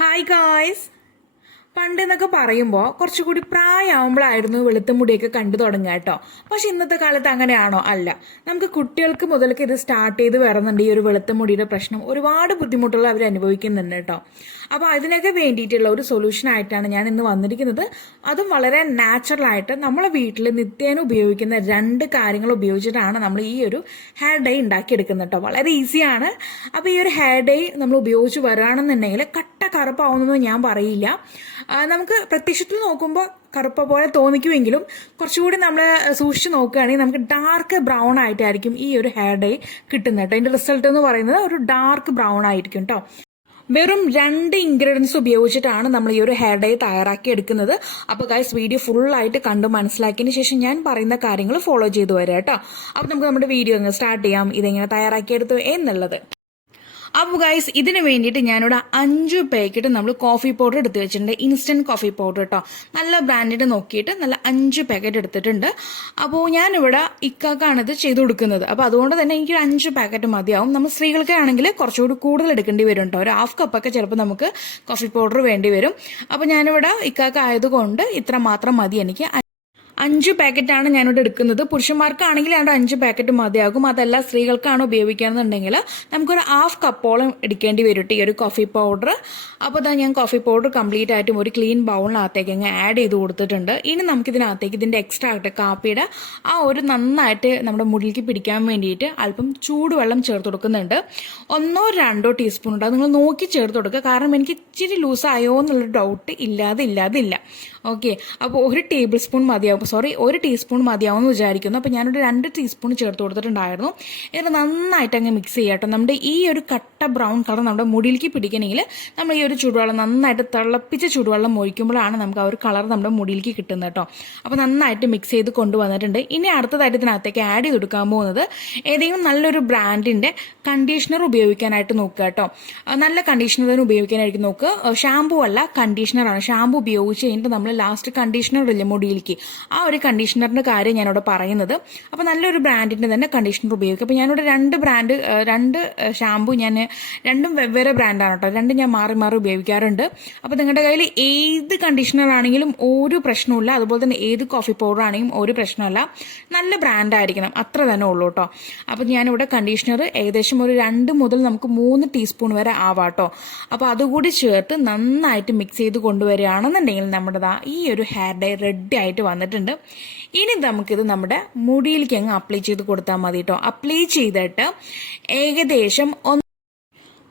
Hi guys. പണ്ടെന്നൊക്കെ പറയുമ്പോൾ കുറച്ചുകൂടി പ്രായമാകുമ്പോഴായിരുന്നു വെളുത്ത മുടിയൊക്കെ കണ്ടു തുടങ്ങുക കേട്ടോ. പക്ഷെ ഇന്നത്തെ കാലത്ത് അങ്ങനെയാണോ? അല്ല. നമുക്ക് കുട്ടികൾക്ക് മുതൽക്ക് ഇത് സ്റ്റാർട്ട് ചെയ്ത് വരുന്നുണ്ട്. ഈ ഒരു വെളുത്ത മുടിയുടെ പ്രശ്നം ഒരുപാട് ബുദ്ധിമുട്ടുകൾ അവർ അനുഭവിക്കുന്നുണ്ട് കേട്ടോ. അപ്പോൾ അതിനൊക്കെ വേണ്ടിയിട്ടുള്ള ഒരു സൊല്യൂഷൻ ആയിട്ടാണ് ഞാൻ ഇന്ന് വന്നിരിക്കുന്നത്. അതും വളരെ നാച്ചുറൽ ആയിട്ട് നമ്മളെ വീട്ടിൽ നിത്യേന ഉപയോഗിക്കുന്ന 2 കാര്യങ്ങൾ ഉപയോഗിച്ചിട്ടാണ് നമ്മൾ ഈ ഒരു ഹെയർ ഡൈ ഉണ്ടാക്കിയെടുക്കുന്നത് കേട്ടോ. വളരെ ഈസിയാണ്. അപ്പോൾ ഈ ഒരു ഹെയർ ഡൈ നമ്മൾ ഉപയോഗിച്ച് വരികയാണെന്നുണ്ടെങ്കിൽ കട്ട കറുപ്പാവുന്നൊന്നും ഞാൻ പറയില്ല. നമുക്ക് പ്രത്യക്ഷത്തിൽ നോക്കുമ്പോൾ കറുപ്പ പോലെ തോന്നിക്കുമെങ്കിലും കുറച്ചുകൂടി നമ്മൾ സൂക്ഷിച്ച് നോക്കുകയാണെങ്കിൽ നമുക്ക് ഡാർക്ക് ബ്രൗൺ ആയിട്ടായിരിക്കും ഈ ഒരു ഹെയർ ഡൈ കിട്ടുന്നത് കേട്ടോ. അതിൻ്റെ റിസൾട്ട് എന്ന് പറയുന്നത് ഒരു ഡാർക്ക് ബ്രൗൺ ആയിരിക്കും കേട്ടോ. വെറും 2 ഇൻഗ്രീഡിയൻസ് ഉപയോഗിച്ചിട്ടാണ് നമ്മൾ ഈ ഒരു ഹെയർ ഡൈ തയ്യാറാക്കി എടുക്കുന്നത്. അപ്പോൾ ഗൈസ്, വീഡിയോ ഫുള്ളായിട്ട് കണ്ടു മനസ്സിലാക്കിയതിന് ശേഷം ഞാൻ പറയുന്ന കാര്യങ്ങൾ ഫോളോ ചെയ്തു വരാം കേട്ടോ. അപ്പോൾ നമുക്ക് നമ്മുടെ വീഡിയോ അങ്ങ് സ്റ്റാർട്ട് ചെയ്യാം, ഇതെങ്ങനെ തയ്യാറാക്കിയെടുത്തു എന്നുള്ളത്. അപ്പോൾ ഗൈസ്, ഇതിന് വേണ്ടിയിട്ട് ഞാനിവിടെ 5 പാക്കറ്റ് നമ്മൾ കോഫി പൗഡർ എടുത്ത് വെച്ചിട്ടുണ്ട്. ഇൻസ്റ്റന്റ് കോഫി പൗഡർ കേട്ടോ. നല്ല ബ്രാൻഡിൻ്റെ നോക്കിയിട്ട് നല്ല 5 പാക്കറ്റ് എടുത്തിട്ടുണ്ട്. അപ്പോൾ ഞാനിവിടെ ഇക്കാക്കാണിത് ചെയ്ത് കൊടുക്കുന്നത്. അപ്പോൾ അതുകൊണ്ട് തന്നെ എനിക്ക് 5 പാക്കറ്റ് മതിയാവും. നമ്മൾ സ്ത്രീകൾക്കാണെങ്കിൽ കുറച്ചുകൂടി കൂടുതൽ എടുക്കേണ്ടി വരും കേട്ടോ. ഒരു 1/2 കപ്പൊക്കെ ചിലപ്പോൾ നമുക്ക് കോഫി പൗഡർ വേണ്ടി വരും. അപ്പോൾ ഞാനിവിടെ ഇക്കാക്ക ആയതുകൊണ്ട് ഇത്ര മാത്രം മതി എനിക്ക്. 5 പാക്കറ്റാണ് ഞാനിവിടെ എടുക്കുന്നത്. പുരുഷന്മാർക്കാണെങ്കിൽ അവിടെ 5 പാക്കറ്റ് മതിയാകും. അതല്ല സ്ത്രീകൾക്കാണ് ഉപയോഗിക്കുകയാണെന്നുണ്ടെങ്കിൽ നമുക്കൊരു 1/2 കപ്പോളം എടുക്കേണ്ടി വരും ഈ ഒരു കോഫി പൗഡർ. അപ്പോൾ ഇതാ ഞാൻ കോഫി പൗഡർ കംപ്ലീറ്റ് ആയിട്ടും ഒരു ക്ലീൻ ബൗളിനകത്തേക്ക് അങ്ങ് ആഡ് ചെയ്ത് കൊടുത്തിട്ടുണ്ട്. ഇനി നമുക്കിതിനകത്തേക്ക് ഇതിൻ്റെ എക്സ്ട്രാക്ട് കാപ്പിയുടെ ആ ഒരു നന്നായിട്ട് നമ്മുടെ മുടിയിലേക്ക് പിടിക്കാൻ വേണ്ടിയിട്ട് അല്പം ചൂടുവെള്ളം ചേർത്ത് കൊടുക്കുന്നുണ്ട്. 1-2 ടീസ്പൂൺ ഉണ്ട്. അത് നിങ്ങൾ നോക്കി ചേർത്ത് കൊടുക്കുക. കാരണം എനിക്ക് ഇച്ചിരി ലൂസായോ എന്നുള്ളൊരു ഡൗട്ട് ഇല്ലാതില്ല. ഓക്കെ, അപ്പോൾ 1 ടേബിൾ സ്പൂൺ മതിയാവും. 1 ടീസ്പൂൺ മതിയാവും എന്ന് വിചാരിക്കുന്നു. അപ്പോൾ ഞാനൊരു 2 ടീസ്പൂൺ ചേർത്ത് കൊടുത്തിട്ടുണ്ടായിരുന്നു. എന്നിട്ട് നന്നായിട്ട് അങ്ങ് മിക്സ് ചെയ്യാട്ടോ. നമ്മുടെ ഈ ഒരു കട്ട ബ്രൗൺ കളർ നമ്മുടെ മുടിയിലേക്ക് പിടിക്കണമെങ്കിൽ നമ്മൾ ഈ ഒരു ചൂടുവെള്ളം നന്നായിട്ട് തിളപ്പിച്ച ചൂടുവെള്ളം ഒഴിക്കുമ്പോഴാണ് നമുക്ക് ആ ഒരു കളർ നമ്മുടെ മുടിയിലേക്ക് കിട്ടുന്നത് കേട്ടോ. അപ്പോൾ നന്നായിട്ട് മിക്സ് ചെയ്ത് കൊണ്ടുവന്നിട്ടുണ്ട്. ഇനി അടുത്തതായിട്ട് ഇതിനകത്തേക്ക് ആഡ് ചെയ്ത് കൊടുക്കാൻ പോകുന്നത് ഏതെങ്കിലും നല്ലൊരു ബ്രാൻഡിൻ്റെ കണ്ടീഷണർ ഉപയോഗിക്കാനായിട്ട് നോക്കുക കേട്ടോ. നല്ല കണ്ടീഷണർ ഉപയോഗിക്കാനായിട്ട് നോക്കുക. ഷാമ്പൂ അല്ല, കണ്ടീഷണറാണ്. ഷാമ്പൂ ഉപയോഗിച്ച് കഴിഞ്ഞിട്ട് നമ്മൾ ലാസ്റ്റ് കണ്ടീഷണർ ഇല്ലേ മുടിയിലേക്ക്, ആ ഒരു കണ്ടീഷണറിന്റെ കാര്യം ഞാനിവിടെ പറയുന്നത്. അപ്പോൾ നല്ലൊരു ബ്രാൻഡിന്റെ തന്നെ കണ്ടീഷണർ ഉപയോഗിക്കും. അപ്പോൾ ഞാനിവിടെ 2 ഷാമ്പു ഞാൻ 2 വെവ്വേറെ ബ്രാൻഡാണ് കേട്ടോ. 2 ഞാൻ മാറി മാറി ഉപയോഗിക്കാറുണ്ട്. അപ്പോൾ നിങ്ങളുടെ കയ്യിൽ ഏത് കണ്ടീഷണർ ആണെങ്കിലും ഒരു പ്രശ്നമില്ല. അതുപോലെ തന്നെ ഏത് കോഫി പൗഡർ ആണെങ്കിലും ഒരു പ്രശ്നമല്ല. നല്ല ബ്രാൻഡായിരിക്കണം, അത്ര തന്നെ ഉള്ളൂ കേട്ടോ. അപ്പോൾ ഞാനിവിടെ കണ്ടീഷണർ ഏകദേശം ഒരു 2 മുതൽ നമുക്ക് 3 ടീസ്പൂൺ വരെ ആവാട്ടോ. അപ്പോൾ അതുകൂടി ചേർത്ത് നന്നായിട്ട് മിക്സ് ചെയ്ത് കൊണ്ടുവരികയാണെന്നുണ്ടെങ്കിൽ നമ്മുടെ ഈ ഒരു ഹെയർ ഡൈ റെഡി ആയിട്ട് വന്നിട്ടുണ്ട്. ഇനി നമുക്കിത് നമ്മുടെ മുടിയിലേക്ക് അങ്ങ് അപ്ലൈ ചെയ്ത് കൊടുത്താൽ മതി കേട്ടോ. അപ്ലൈ ചെയ്തിട്ട് ഏകദേശം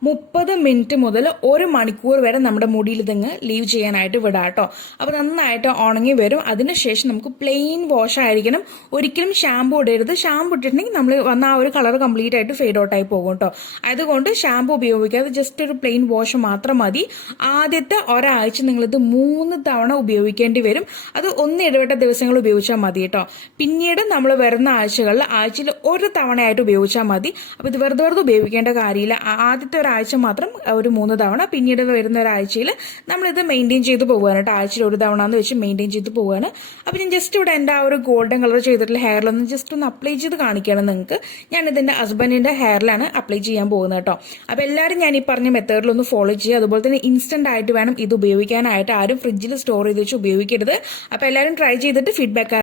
30 മിനിറ്റ് മുതൽ 1 മണിക്കൂർ വരെ നമ്മുടെ മുടിയിൽ ഇതങ്ങ് ലീവ് ചെയ്യാനായിട്ട് വിടാം കേട്ടോ. അപ്പോൾ നന്നായിട്ട് ഉണങ്ങി വരും. അതിനുശേഷം നമുക്ക് പ്ലെയിൻ വാഷ് ആയിരിക്കണം. ഒരിക്കലും ഷാമ്പു ഇടരുത്. ഷാമ്പു ഇട്ടിട്ടുണ്ടെങ്കിൽ നമ്മൾ വന്ന ആ ഒരു കളർ കംപ്ലീറ്റ് ആയിട്ട് ഫെയ്ഡ് ഔട്ടായി പോകും കേട്ടോ. അതുകൊണ്ട് ഷാമ്പു ഉപയോഗിക്കാതെ ജസ്റ്റ് ഒരു പ്ലെയിൻ വാഷ് മാത്രം മതി. ആദ്യത്തെ ഒരാഴ്ച നിങ്ങളിത് 3 തവണ ഉപയോഗിക്കേണ്ടി വരും. അത് 1 ഇടവിട്ട ദിവസങ്ങൾ ഉപയോഗിച്ചാൽ മതി കേട്ടോ. പിന്നീട് നമ്മൾ വരുന്ന ആഴ്ചയിൽ 1 തവണയായിട്ട് ഉപയോഗിച്ചാൽ മതി. അപ്പോൾ ഇത് വെറുതെ ഉപയോഗിക്കേണ്ട കാര്യമില്ല. ആദ്യത്തെ ആഴ്ച മാത്രം ഒരു 3 തവണ, പിന്നീട് വരുന്ന ഒരാഴ്ചയിൽ നമ്മളിത് മെയിൻറ്റെയിൻ ചെയ്ത് പോവുകയാണ് കേട്ടോ. ആഴ്ചയിൽ 1 തവണ എന്ന് വെച്ച് മെയിൻറ്റെയിൻ ചെയ്ത് പോവുകയാണ്. അപ്പോൾ ഞാൻ ജസ്റ്റ് ഇവിടെ എൻ്റെ ആ ഒരു ഗോൾഡൻ കളർ ചെയ്തിട്ടുള്ള ഹെയറിലൊന്ന് ജസ്റ്റ് ഒന്ന് അപ്ലൈ ചെയ്ത് കാണിക്കുകയാണ് നിങ്ങൾക്ക്. ഞാൻ ഇതിൻ്റെ ഹസ്ബൻഡിൻ്റെ ഹെയറിലാണ് അപ്ലൈ ചെയ്യാൻ പോകുന്നത് കേട്ടോ. അപ്പോൾ എല്ലാവരും ഞാൻ ഈ പറഞ്ഞ മെത്തേഡിലൊന്ന് ഫോളോ ചെയ്യുക. അതുപോലെ തന്നെ ഇൻസ്റ്റന്റ് ആയിട്ട് വേണം ഇത് ഉപയോഗിക്കാനായിട്ട്. ആരും ഫ്രിഡ്ജിൽ സ്റ്റോർ ചെയ്ത് വെച്ച് ഉപയോഗിക്കരുത്. അപ്പോൾ എല്ലാവരും ട്രൈ ചെയ്തിട്ട് ഫീഡ്ബാക്ക്